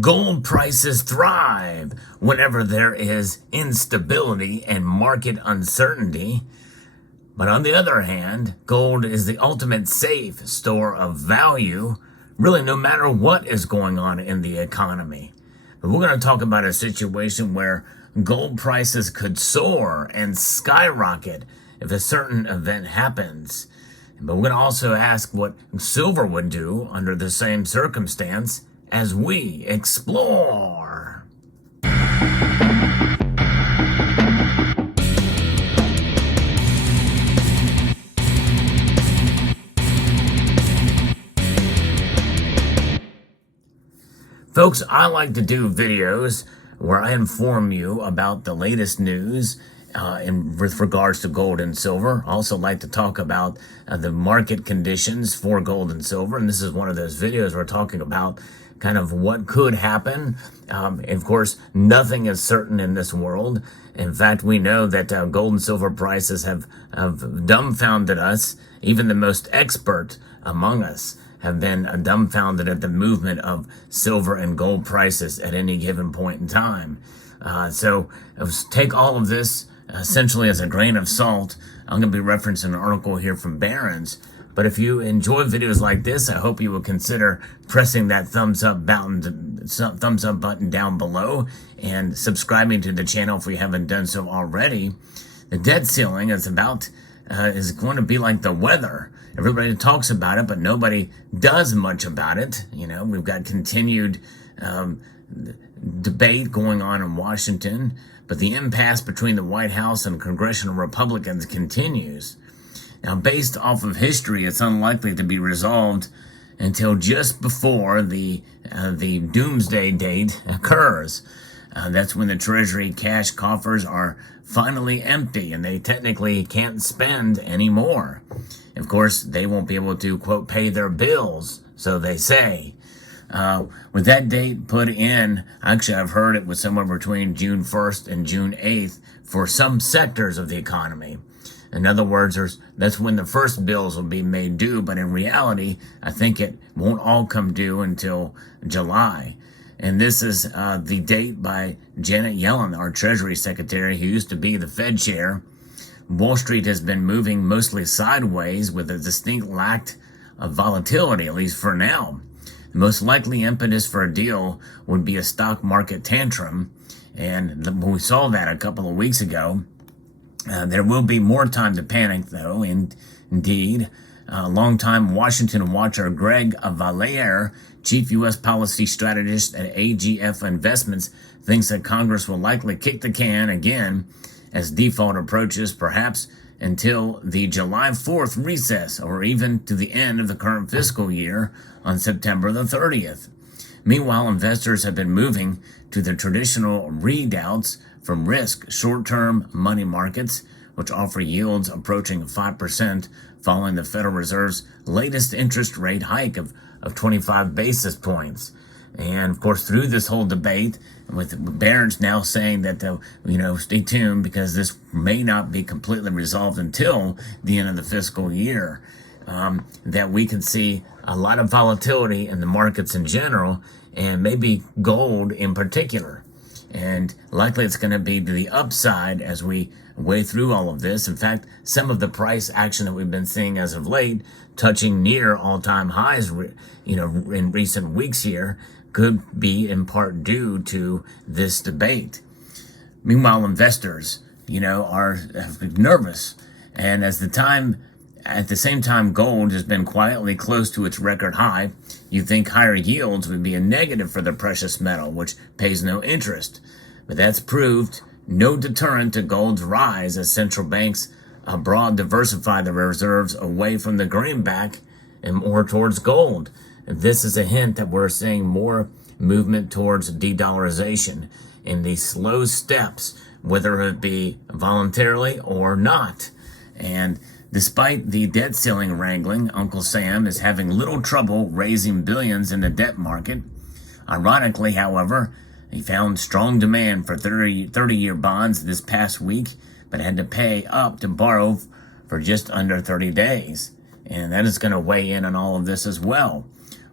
Gold prices thrive whenever there is instability and market uncertainty. But on the other hand, gold is the ultimate safe store of value, really no matter what is going on in the economy. But we're going to talk about a situation where gold prices could soar and skyrocket if a certain event happens. But we're going to also ask what silver would do under the same circumstance as we explore. Folks, I like to do videos where I inform you about the latest news with regards to gold and silver. I also like to talk about the market conditions for gold and silver, and this is one of those videos we're talking about kind of what could happen. Of course, nothing is certain in this world. In fact, we know that gold and silver prices have dumbfounded us. Even the most expert among us have been dumbfounded at the movement of silver and gold prices at any given point in time. So take all of this essentially as a grain of salt. I'm going to be referencing an article here from Barron's. But if you enjoy videos like this, I hope you will consider pressing that thumbs up button down below and subscribing to the channel if you haven't done so already. The debt ceiling is going to be like the weather. Everybody talks about it, but nobody does much about it. You know, we've got continued debate going on in Washington, but the impasse between the White House and congressional Republicans continues. Now, based off of history, it's unlikely to be resolved until just before the doomsday date occurs. That's when the Treasury cash coffers are finally empty and they technically can't spend anymore. Of course, they won't be able to, quote, pay their bills, so they say. With that date put in, actually I've heard it was somewhere between June 1st and June 8th for some sectors of the economy. In other words, that's when the first bills will be made due, but in reality, I think it won't all come due until July. And this is the date by Janet Yellen, our Treasury Secretary, who used to be the Fed chair. Wall Street has been moving mostly sideways with a distinct lack of volatility, at least for now. The most likely impetus for a deal would be a stock market tantrum, and we saw that a couple of weeks ago. There will be more time to panic, though, indeed. Longtime Washington watcher Greg Valliere, chief U.S. policy strategist at AGF Investments, thinks that Congress will likely kick the can again as default approaches, perhaps until the July 4th recess, or even to the end of the current fiscal year on September the 30th. Meanwhile, investors have been moving to the traditional readouts from risk short-term money markets, which offer yields approaching 5% following the Federal Reserve's latest interest rate hike of 25 basis points. And of course, through this whole debate, with Barron's now saying that, stay tuned because this may not be completely resolved until the end of the fiscal year, that we can see a lot of volatility in the markets in general, and maybe gold in particular. And likely it's going to be to the upside as we way through all of this. In fact, some of the price action that we've been seeing as of late, touching near all-time highs, in recent weeks here, could be in part due to this debate. Meanwhile, investors, are nervous. And at the same time, gold has been quietly close to its record high. You think higher yields would be a negative for the precious metal, which pays no interest. But that's proved no deterrent to gold's rise as central banks abroad diversify their reserves away from the greenback and more towards gold. This is a hint that we're seeing more movement towards de-dollarization in these slow steps, whether it be voluntarily or not. And despite the debt ceiling wrangling, Uncle Sam is having little trouble raising billions in the debt market. Ironically, however, he found strong demand for 30-year bonds this past week, but had to pay up to borrow for just under 30 days. And that is going to weigh in on all of this as well.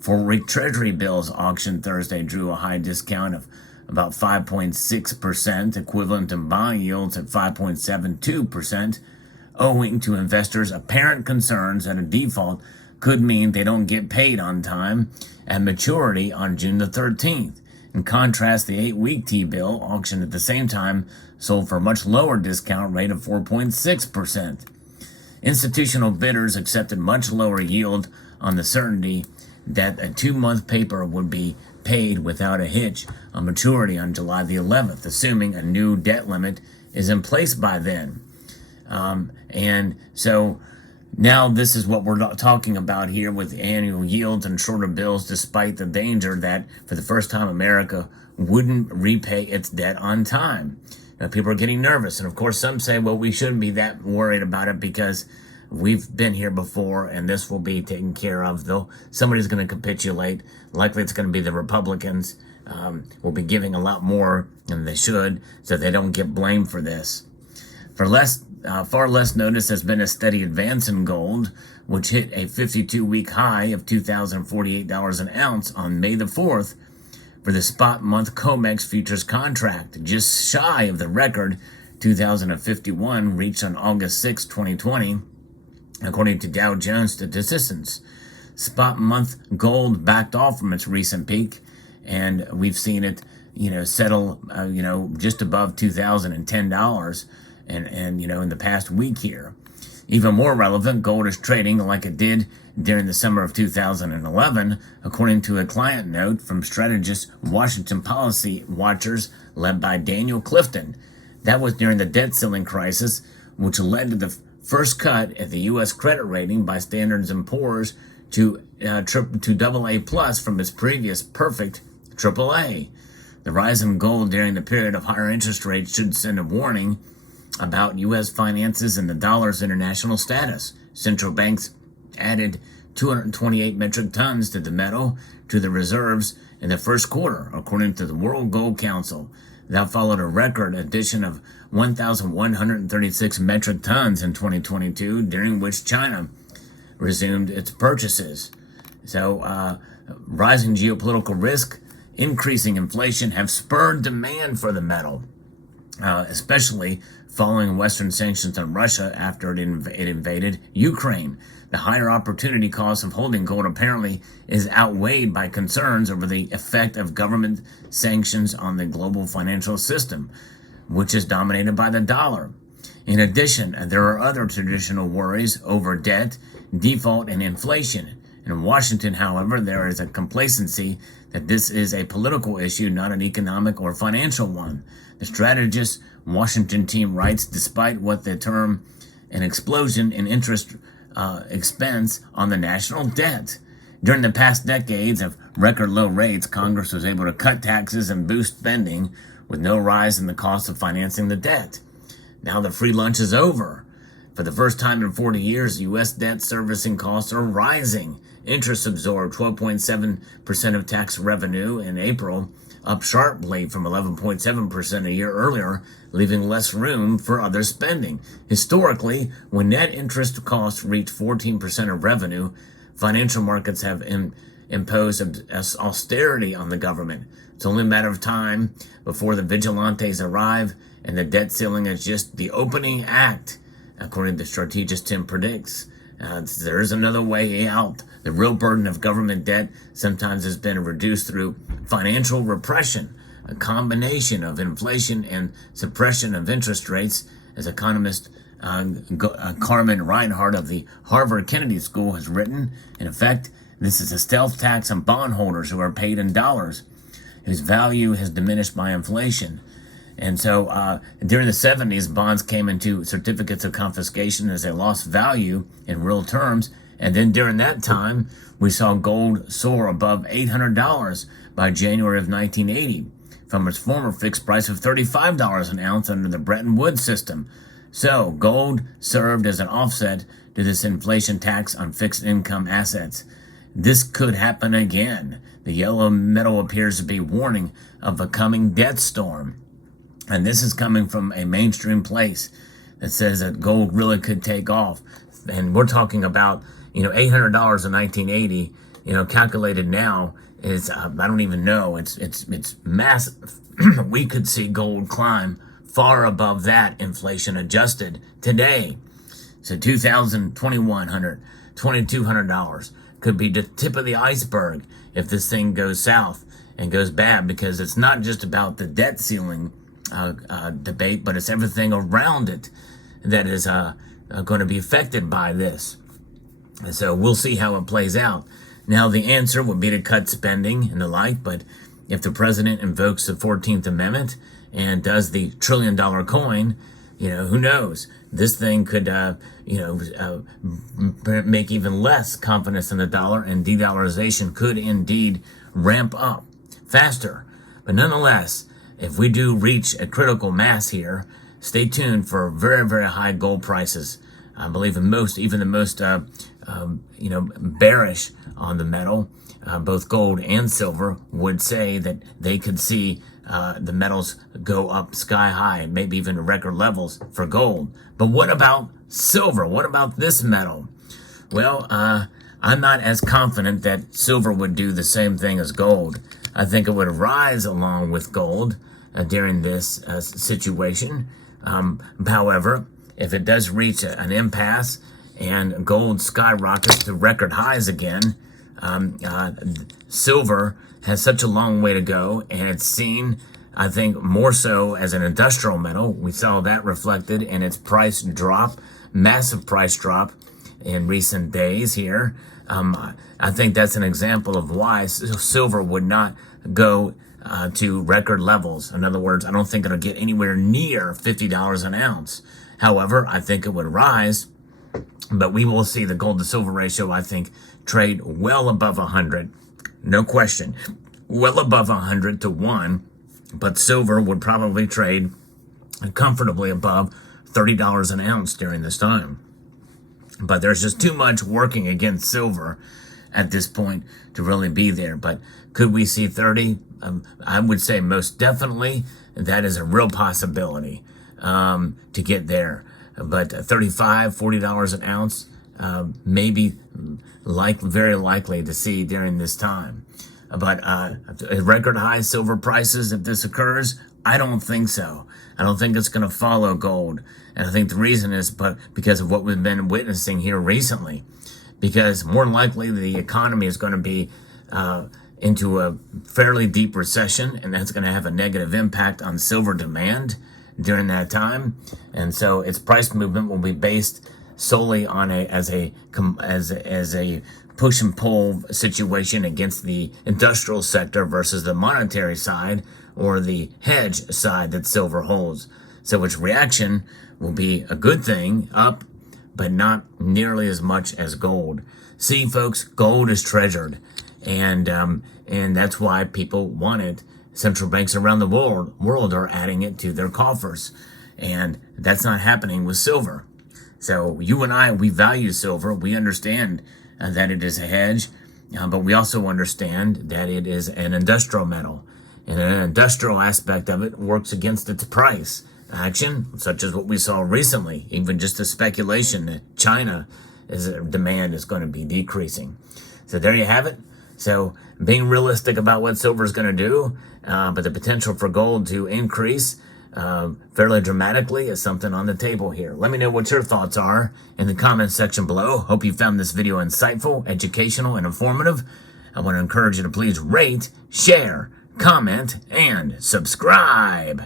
4-week Treasury bills auctioned Thursday drew a high discount of about 5.6%, equivalent to bond yields at 5.72%, owing to investors' apparent concerns that a default could mean they don't get paid on time at maturity on June the 13th. In contrast, the 8-week T-bill, auctioned at the same time, sold for a much lower discount rate of 4.6%. Institutional bidders accepted much lower yield on the certainty that a 2-month paper would be paid without a hitch on maturity on July the 11th, assuming a new debt limit is in place by then. And so now this is what we're talking about here with annual yields and shorter bills, despite the danger that for the first time America wouldn't repay its debt on time. Now, people are getting nervous. And of course, some say, well, we shouldn't be that worried about it because we've been here before and this will be taken care of. Though somebody's going to capitulate. Likely it's going to be the Republicans. Will be giving a lot more than they should so they don't get blamed for this. Far less notice has been a steady advance in gold, which hit a 52-week high of $2,048 an ounce on May the 4th for the spot month COMEX futures contract, just shy of the record 2,051 reached on August 6, 2020, according to Dow Jones statisticians. Spot month gold backed off from its recent peak, and we've seen it, settle, just above $2,010. And in the past week here. Even more relevant, gold is trading like it did during the summer of 2011, according to a client note from strategist Washington policy watchers led by Daniel Clifton. That was during the debt ceiling crisis, which led to the first cut at the U.S. credit rating by Standard & Poor's to AA plus from its previous perfect AAA. The rise in gold during the period of higher interest rates should send a warning about U.S. finances and the dollar's international status. Central banks added 228 metric tons to the metal to the reserves in the first quarter, according to the World Gold Council. That followed a record addition of 1,136 metric tons in 2022, during which China resumed its purchases. So, rising geopolitical risk, increasing inflation have spurred demand for the metal, especially following Western sanctions on Russia after it invaded Ukraine. The higher opportunity cost of holding gold apparently is outweighed by concerns over the effect of government sanctions on the global financial system, which is dominated by the dollar. In addition, there are other traditional worries over debt, default, and inflation. In Washington, however, there is a complacency that this is a political issue, not an economic or financial one. The strategist Washington team writes, despite what they term an explosion in interest expense on the national debt. During the past decades of record low rates, Congress was able to cut taxes and boost spending with no rise in the cost of financing the debt. Now the free lunch is over. For the first time in 40 years, U.S. debt servicing costs are rising. Interest absorbed 12.7% of tax revenue in April, up sharply from 11.7% a year earlier, leaving less room for other spending. Historically, when net interest costs reach 14% of revenue, financial markets have imposed austerity on the government. It's only a matter of time before the vigilantes arrive, and the debt ceiling is just the opening act, according to strategist Tim predicts. There is another way out. The real burden of government debt sometimes has been reduced through financial repression, a combination of inflation and suppression of interest rates, as economist Carmen Reinhardt of the Harvard Kennedy School has written. In effect, this is a stealth tax on bondholders who are paid in dollars, whose value has diminished by inflation. And so during the 70s, bonds came into certificates of confiscation as they lost value in real terms. And then during that time, we saw gold soar above $800 by January of 1980 from its former fixed price of $35 an ounce under the Bretton Woods system. So gold served as an offset to this inflation tax on fixed income assets. This could happen again. The yellow metal appears to be warning of a coming death storm. And this is coming from a mainstream place that says that gold really could take off. And we're talking about, $800 in 1980, calculated now is, I don't even know, it's massive. We could see gold climb far above that inflation adjusted today. So $2,100, $2,200 could be the tip of the iceberg if this thing goes south and goes bad, because it's not just about the debt ceiling debate, but it's everything around it that is going to be affected by this. And so we'll see how it plays out. Now, the answer would be to cut spending and the like, but if the president invokes the 14th Amendment and does the $1 trillion coin, who knows? This thing could, make even less confidence in the dollar, and de-dollarization could indeed ramp up faster. But nonetheless, if we do reach a critical mass here, stay tuned for very, very high gold prices. I believe even the most bearish on the metal, both gold and silver, would say that they could see the metals go up sky high, and maybe even to record levels for gold. But what about silver? What about this metal? Well, I'm not as confident that silver would do the same thing as gold. I think it would rise along with gold during this situation. However, if it does reach an impasse and gold skyrockets to record highs again, silver has such a long way to go, and it's seen, I think, more so as an industrial metal. We saw that reflected in its price drop, massive price drop in recent days here. I think that's an example of why silver would not go to record levels. In other words, I don't think it'll get anywhere near $50 an ounce. However, I think it would rise, but we will see the gold to silver ratio, I think, trade well above 100. No question. Well above 100 to 1, but silver would probably trade comfortably above $30 an ounce during this time. But there's just too much working against silver at this point to really be there. But could we see 30? I would say most definitely that is a real possibility to get there. But $35, $40 an ounce, maybe very likely to see during this time. But record high silver prices, if this occurs, I don't think so. I don't think it's going to follow gold. And I think the reason is because of what we've been witnessing here recently. Because more than likely the economy is going to be into a fairly deep recession, and that's going to have a negative impact on silver demand during that time. And so its price movement will be based solely on as a push and pull situation against the industrial sector versus the monetary side or the hedge side that silver holds. So its reaction will be a good thing, up, but not nearly as much as gold. See, folks, gold is treasured, and that's why people want it. Central banks around the world are adding it to their coffers, and that's not happening with silver. So you and I, we value silver. We understand that it is a hedge, but we also understand that it is an industrial metal, and an industrial aspect of it works against its price action, such as what we saw recently, even just the speculation that China's demand is going to be decreasing. So there you have it. So being realistic about what silver is going to do, but the potential for gold to increase fairly dramatically is something on the table here. Let me know what your thoughts are in the comments section below. Hope you found this video insightful, educational, and informative. I want to encourage you to please rate, share, comment, and subscribe.